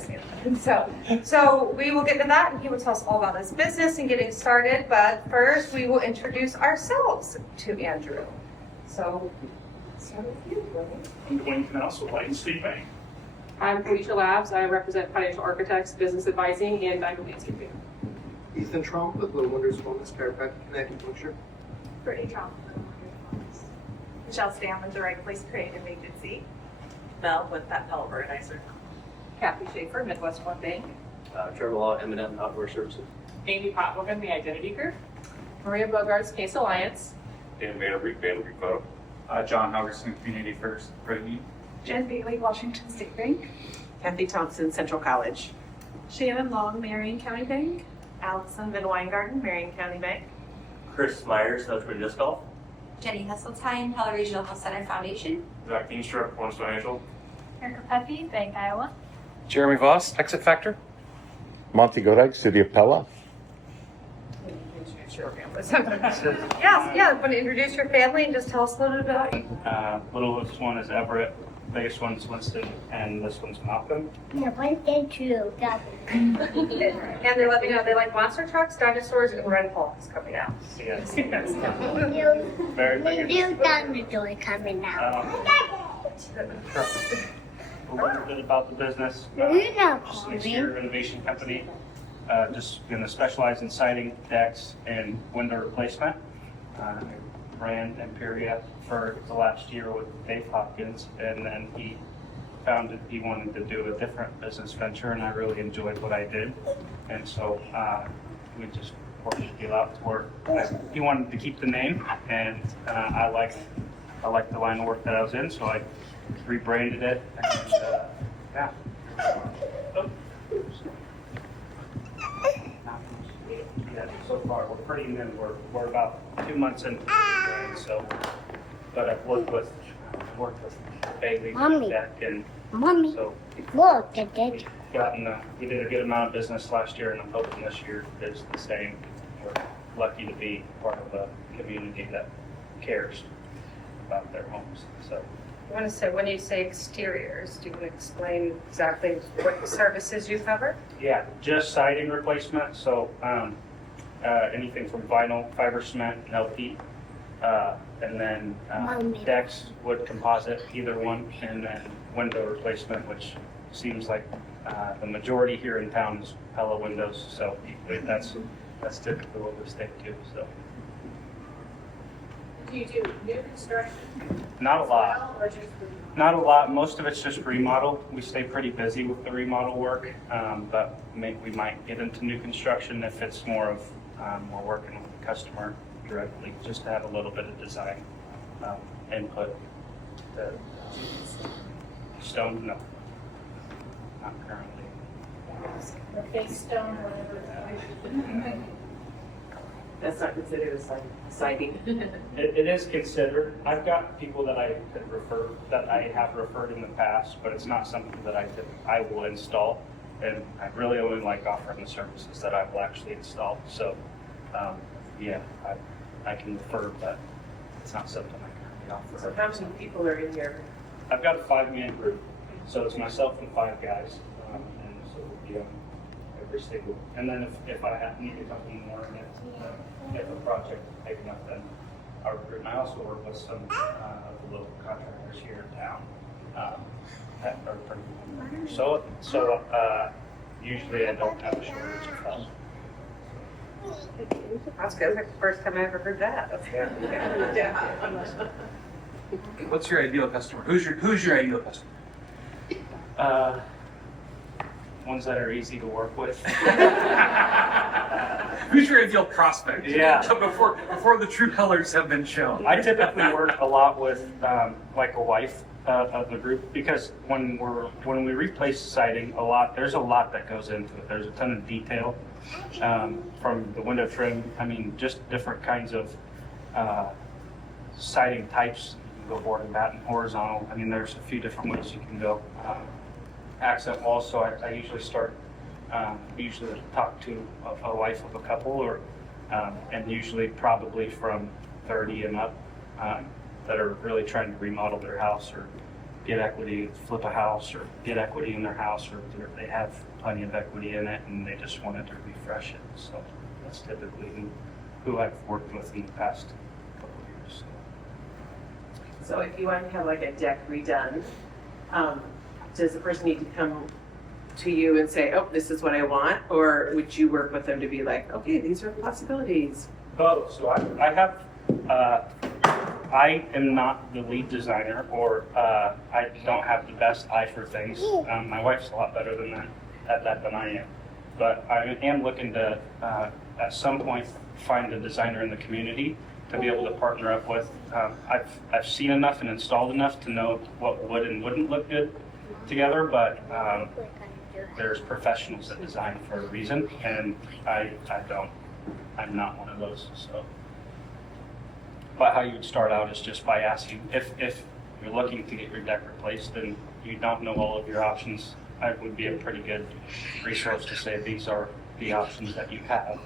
say that. So we will get to that, and he will tell us all about his business and getting started. But first, we will introduce ourselves to Andrew. So, start with you, Dwayne. I'm Dwayne Knauss with Light State Bank. I'm Felicia Labs. I represent Financial Architects, Business Advising, and Diamond Landscaping. Ethan Trump with Little Wonders Wellness Chiropractic and Acupuncture. Brittany Trump, Michelle Stam with the Right Place Creative Agency. Mel with Pet Pelt Organizer. Kathy Schaefer, Midwest One Bank. Trevor Law, M&M Outdoor Services. Amy Potwoven, The Identity Group. Maria Bogarts, Case Alliance. Dan Vanderbeek, Photo. John Helgerson, Community First Credit Union. Jen Bailey, Washington State Bank. Kathy Thompson, Central College. Shannon Long, Marion County Bank. Allison Van Weingarten, Marion County Bank. Chris Myers, Southwood Disc Golf. Jenny Hesseltine, Pella Regional Health Center Foundation. Zach Keenstrup, Cornerstone Financial. Erica Pepe, Bank Iowa. Jeremy Voss, Exit Factor. Monty Godag, City of Pella. Yeah. Want to introduce your family and just tell us a little bit about you. Littlest one is Everett, biggest one's Winston, and this one's Malcolm. And they let me know they like monster trucks, dinosaurs, and Red Hulk is coming out. Yes. Very Very big. dinosaur coming out. A little bit about the business. You're not Just an calling. exterior renovation company. Just going to specialize in siding, decks, and window replacement. I ran Imperia for the last year with Dave Hopkins, and then he found that he wanted to do a different business venture, and I really enjoyed what I did. And so we just worked the deal out to where he wanted to keep the name, and I liked the line of work that I was in, so I rebranded it, and yeah. Yeah, so far we're pretty new. We're about 2 months into the brand, so. But I've worked with Bailey, Mommy. Deck, and Mommy, so look at it. we did a good amount of business last year, and I'm hoping this year is the same. We're lucky to be part of a community that cares about their homes. So. I want to say, when you say exteriors, do you want to explain exactly what services you cover? Yeah, just siding replacement, so anything from vinyl, fiber cement, and LP, and then Mommy. decks, wood composite, either one, and then window replacement, which seems like the majority here in town is Pella windows, so that's typically what we stick to. So Do you do new construction? not a lot. Or just Not a lot. Most of it's just remodel. We stay pretty busy with the remodel work, but we might get into new construction if it's more of we're working with the customer directly, just to have a little bit of design input. The stone, no, not currently. or face stone, whatever? That's not considered a siding. It is considered. I've got people that I could refer, that I have referred in the past, but it's not something that I will install. And I really only like offering the services that I will actually install. So, yeah, I can refer, but it's not something I can offer. So how many people are in here? I've got a 5-man group, so it's myself and 5 guys, and so we'll be on every single. And then if I need a couple more, and if a project is big enough, then I'll recruit. And I also work with some of the local contractors here in town that are pretty good. So usually I don't have a shortage of help. That's good. That's the first time I ever heard that. What's your ideal customer? Who's your ideal customer? Ones that are easy to work with. Who's your ideal prospect? Yeah. Before the true colors have been shown. I typically work a lot with like a wife of the group, because when we replace siding, there's a lot that goes into it. There's a ton of detail from the window trim. I mean, just different kinds of siding types. You can go board and batten, horizontal. I mean, there's a few different ways you can go. Accent walls. So I usually start. Usually talk to a wife of a couple, or and usually probably from 30 and up that are really trying to remodel their house, or get equity, flip a house, or get equity in their house, or they have plenty of equity in it and they just wanted to refresh it. So that's typically who I've worked with in the past couple of years. So if you want to have like a deck redone, does the person need to come to you and say, oh, this is what I want? Or would you work with them to be like, okay, these are possibilities? Both. So I have, I am not the lead designer, or I don't have the best eye for things. My wife's a lot better at that than I am. But I am looking to, at some point, find a designer in the community to be able to partner up with. I've seen enough and installed enough to know what would and wouldn't look good together, but there's professionals that design for a reason, and I don't. I'm not one of those. So, but how you would start out is just by asking if you're looking to get your deck replaced and you don't know all of your options. I would be a pretty good resource to say these are the options that you have.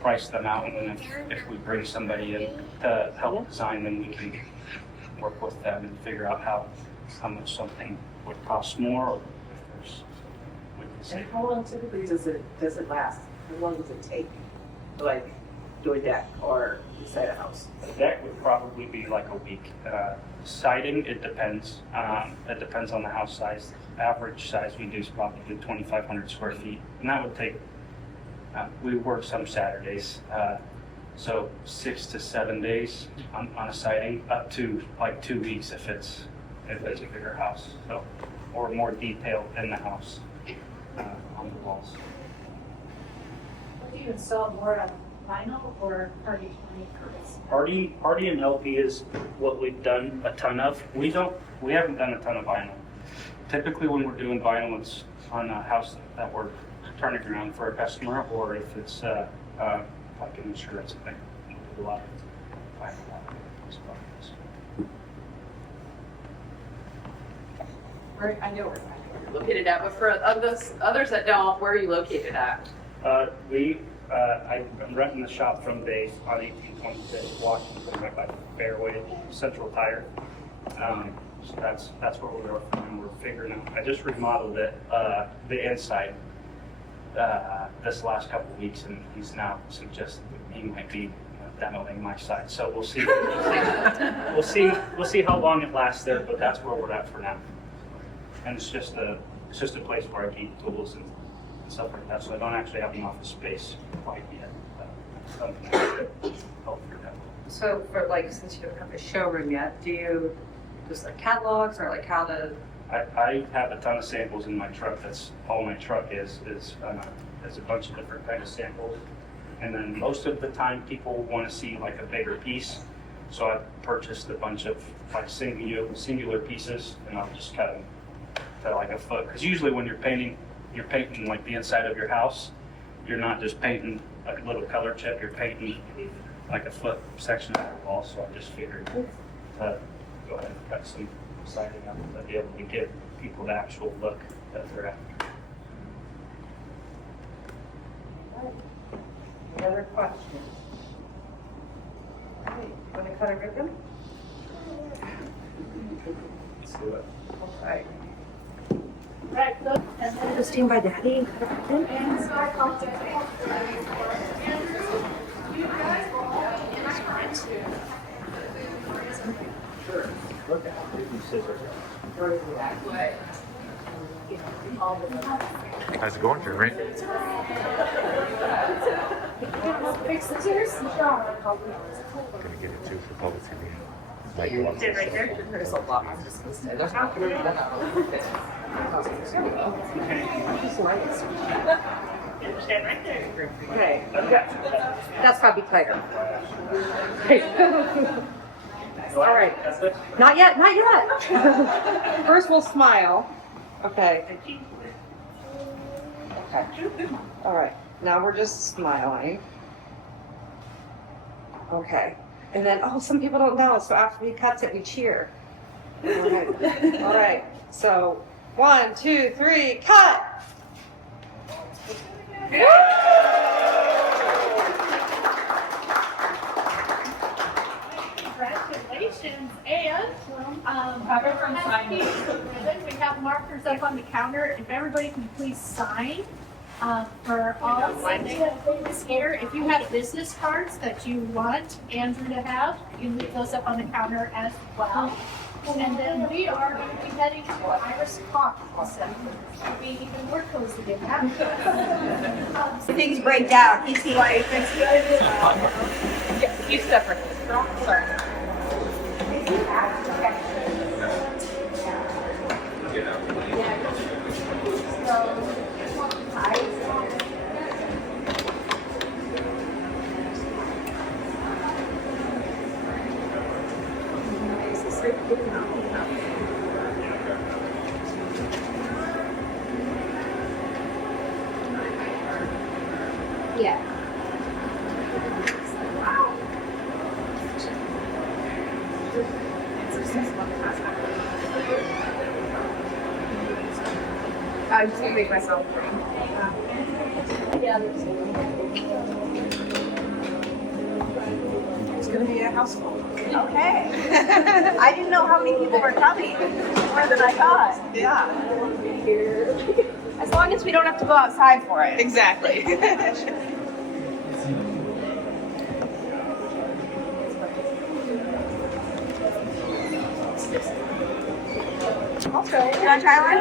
Price them out, and then if we bring somebody in to help design, then we can work with them and figure out how much something would cost more, or if there's we can And save. how long typically does it last? How long does it take? Like, do a deck or inside a house? The deck would probably be like a week. Siding, it depends. It depends on the house size. Average size we do is probably 2,500 square feet, and that would take. We work some Saturdays, so 6 to 7 days on a siding, up to like 2 weeks if it's a bigger house, so or more detail in the house on the walls. Do you install more on vinyl or hardy plank? Hardy and LP is what we've done a ton of. We haven't done a ton of vinyl. Typically when we're doing vinyl, it's on a house that we're turning around for a customer, or if it's like an insurance thing. We do a lot of vinyl as well. I know where you're located at, but for others that don't, where are you located at? I'm renting the shop from Dave on 1826 Washington, right by Fairway Central Tire. So that's where we're and we're figuring out. I just remodeled it, the inside, this last couple of weeks, and he's now suggested that he might be demoing my side. So we'll see. We'll see how long it lasts there, but that's where we're at for now. And it's just a place where I keep tools and stuff like that. So I don't actually have an office space quite yet. Something I could help for that. So for like, since you don't have a showroom yet, do you just like catalogs or like how to? I have a ton of samples in my truck. That's all my truck is a bunch of different kind of samples. And then most of the time people want to see like a bigger piece. So I've purchased a bunch of like singular pieces, and I'll just cut them to like a foot. Because usually when you're painting like the inside of your house. You're not just painting like a little color chip, you're painting like a foot section of the wall. So I just figured to go ahead and cut some siding up to be able to give people the actual look that they're after. Any other questions? All right, want to cut a ribbon? Let's do it. Okay. Right, look. Christine by Daddy. And so I called today. You guys will all be in Sure. Look at it. Give me scissors. How's it going, Jeremy? Big scissors? Gonna get it too for public TV. Might be one. Did right there? There's a lot. I'm just gonna say, there's not gonna be one out of it. Stand right there. Okay. That's probably tighter. All right. Not yet, not yet. First we'll smile. Okay. Okay. All right. Now we're just smiling. Okay. And then, some people don't know, so after he cuts it, we cheer. All right. All right. So, 1, 2, 3, cut! Congratulations, and Robert from Simon. everybody can please sign for all things here. If you have business cards that you want Andrew to have, you can leave those up on the counter as well. And then we are going to be heading to Iris Coffee. So it'll be even more cozy than that. Things break down. You see why you fix it? He's separate. Sorry. Yeah. I'm just gonna make myself drink. It's gonna be a household. Okay. I didn't know how many people were coming, more than I thought. Yeah. As long as we don't have to go outside for it. Exactly. Okay. You want to try one?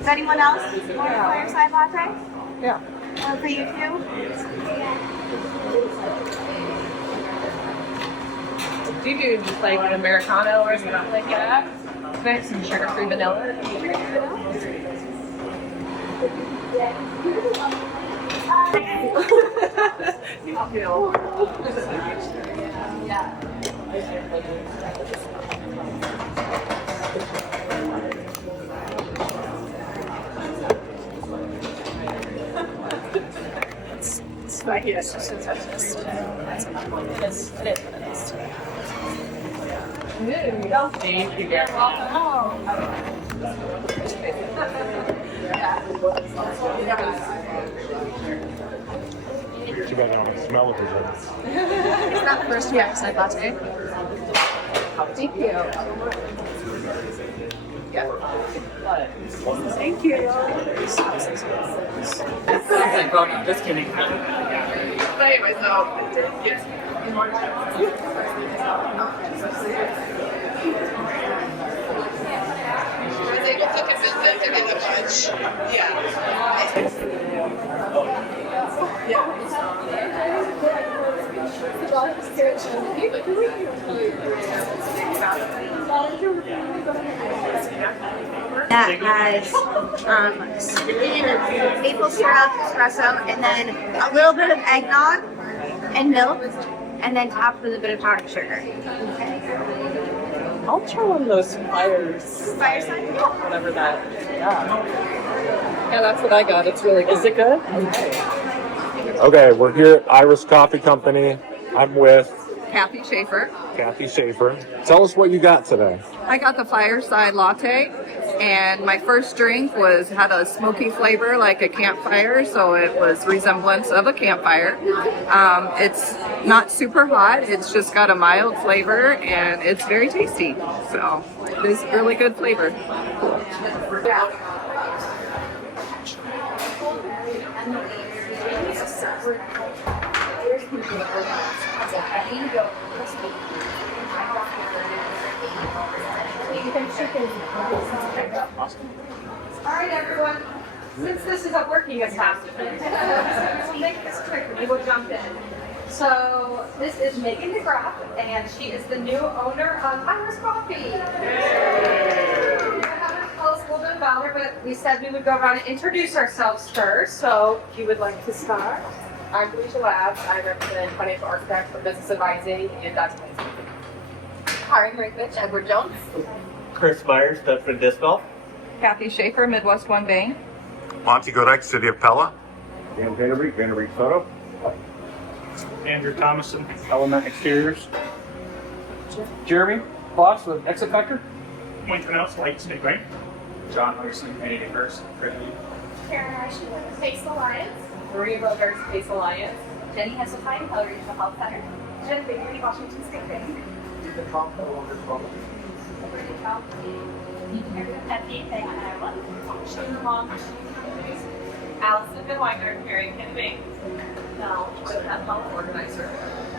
Is anyone else want a fireside latte? Yeah. One for you too? Do you do just like an Americano or something like that? Mix some sugar-free vanilla. Thank you. Too bad I don't have the smell of his own. It's not the first fireside latte. Thank you. Thank you. Oh no, just kidding. Play myself. Yes. I was able to convince them to get a bunch. That has maple syrup, espresso, and then a little bit of eggnog and milk, and then topped with a bit of powdered sugar. I'll try one of those fires. Fireside? Whatever that. Yeah. Yeah, that's what I got. It's really good. Is it good? Okay, we're here at Iris Coffee Company. I'm with Kathy Schaefer. Kathy Schaefer. Tell us what you got today. I got the fireside latte, and my first drink had a smoky flavor like a campfire, so it was resemblance of a campfire. It's not super hot, it's just got a mild flavor, and it's very tasty. So it's really good flavor. All right, everyone. Since this is a working assessment, we'll make this quick and we will jump in. So this is Megan DeGraff, and she is the new owner of Iris Coffee. I haven't told us a little bit about her, but we said we would go around and introduce ourselves first. So if you would like to start. I'm Felicia Labs. I represent Financial Architects for Business Advising and Documentation. Karen Rinkovich, Edward Jones. Chris Myers, Bedford Disc Golf. Kathy Schaefer, Midwest One Bank. Monty Godek, City of Pella. Dan Vanderbeek Photo. Andrew Thomason, Element Exteriors. Jeremy Fox with Exit Factor. Wayne Canals, Light State Bank. John Larson, Canadian First. Karen Archie with the Face Alliance. Maria Bogart, Space Alliance. Jenny Hesseltine, Keller Regional Health Center. Jen Bakery, Washington State Bank. Brittany Trump, Allison Van Weingarten, Mary Kennedy. No, but that help organizer.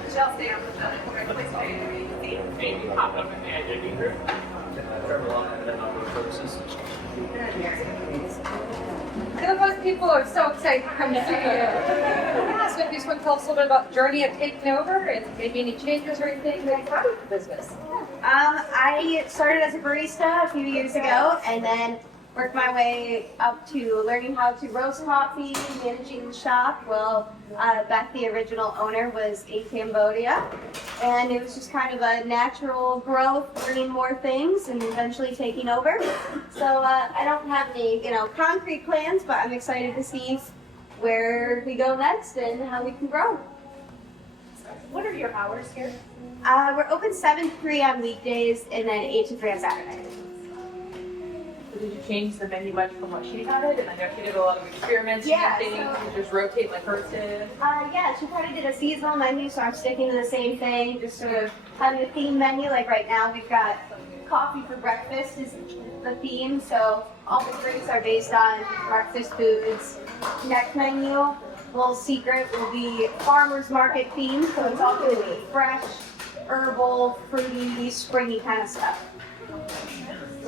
Michelle Stam with the Right Place Creative Agency. Amy popped up in the identity group. Trevor Long and then Upper Services. The most people are so excited to come to see you. Yeah, so if you just want to tell us a little bit about the journey of taking over and maybe any changes or anything that you've had with the business. I started as a barista a few years ago and then worked my way up to learning how to roast coffee, managing the shop. Well, Beth, the original owner, was in Cambodia, and it was just kind of a natural growth, learning more things, and eventually taking over. So I don't have any, concrete plans, but I'm excited to see where we go next and how we can grow. What are your hours here? We're open 7 to 3 on weekdays and then 8 to 3 on Saturdays. Did you change the menu much from what she had? And I know she did a lot of experimenting Yeah, and things. so- You just rotate like hers did. Yeah, she kind of did a seasonal menu, so I'm sticking to the same thing, just sort of having a theme menu. Like right now, we've got coffee for breakfast is the theme, so all the drinks are based on breakfast foods. Next menu, little secret, will be farmer's market themed, so it's all going to be fresh, herbal, fruity, springy kind of stuff.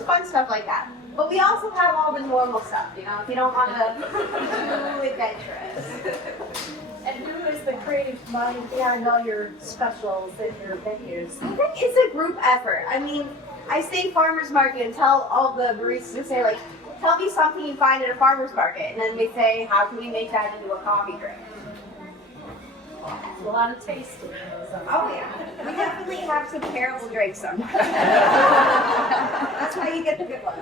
Fun stuff like that. But we also have all the normal stuff, if you don't want to too adventurous. And who is the creative mind behind all your specials and your menus? I think it's a group effort. I mean, I say farmer's market and tell all the baristas to say, like, tell me something you find at a farmer's market. And then we say, how can we make that into a coffee drink? It's a lot of tasting. Oh, yeah. We definitely have some terrible drinks sometimes. That's why you get the good ones.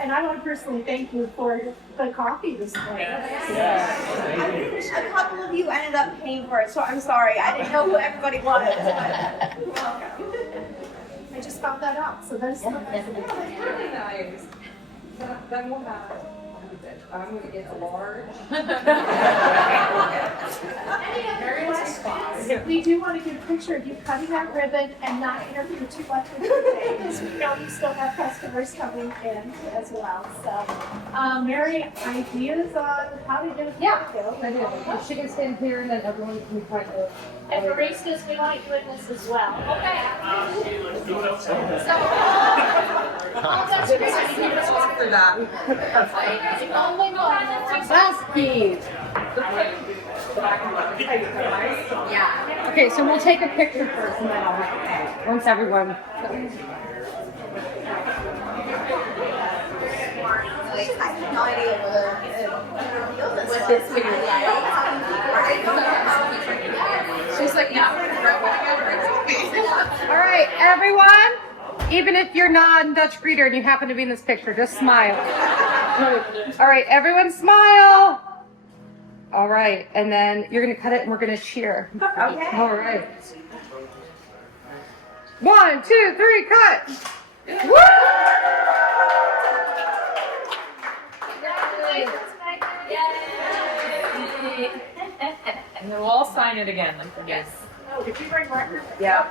And I want to personally thank you for the coffee this morning. A couple of you ended up paying for it, so I'm sorry. I didn't know who everybody was. I just found that out, so that's Really nice. Then we'll have, I'm going to get a large. We do want to get a picture of you cutting that ribbon and not interfere too much with your day, because we know you still have customers coming in as well. So, Mary, ideas on how to do it? Yeah, I do. If she can stand here and then everyone can try to. And baristas, we want you in this as well. Okay. For that. That's key. Yeah. Okay, so we'll take a picture first and then I'll have once everyone. I have no idea what this is. She's like, all right, everyone, even if you're non-Dutch greeter and you happen to be in this picture, just smile. All right, everyone smile. All right, and then you're gonna cut it and we're gonna cheer. Okay. All right. 1, 2, 3, cut. Woo! And then we'll all sign it again. Yes. Oh, did you bring records? Yeah.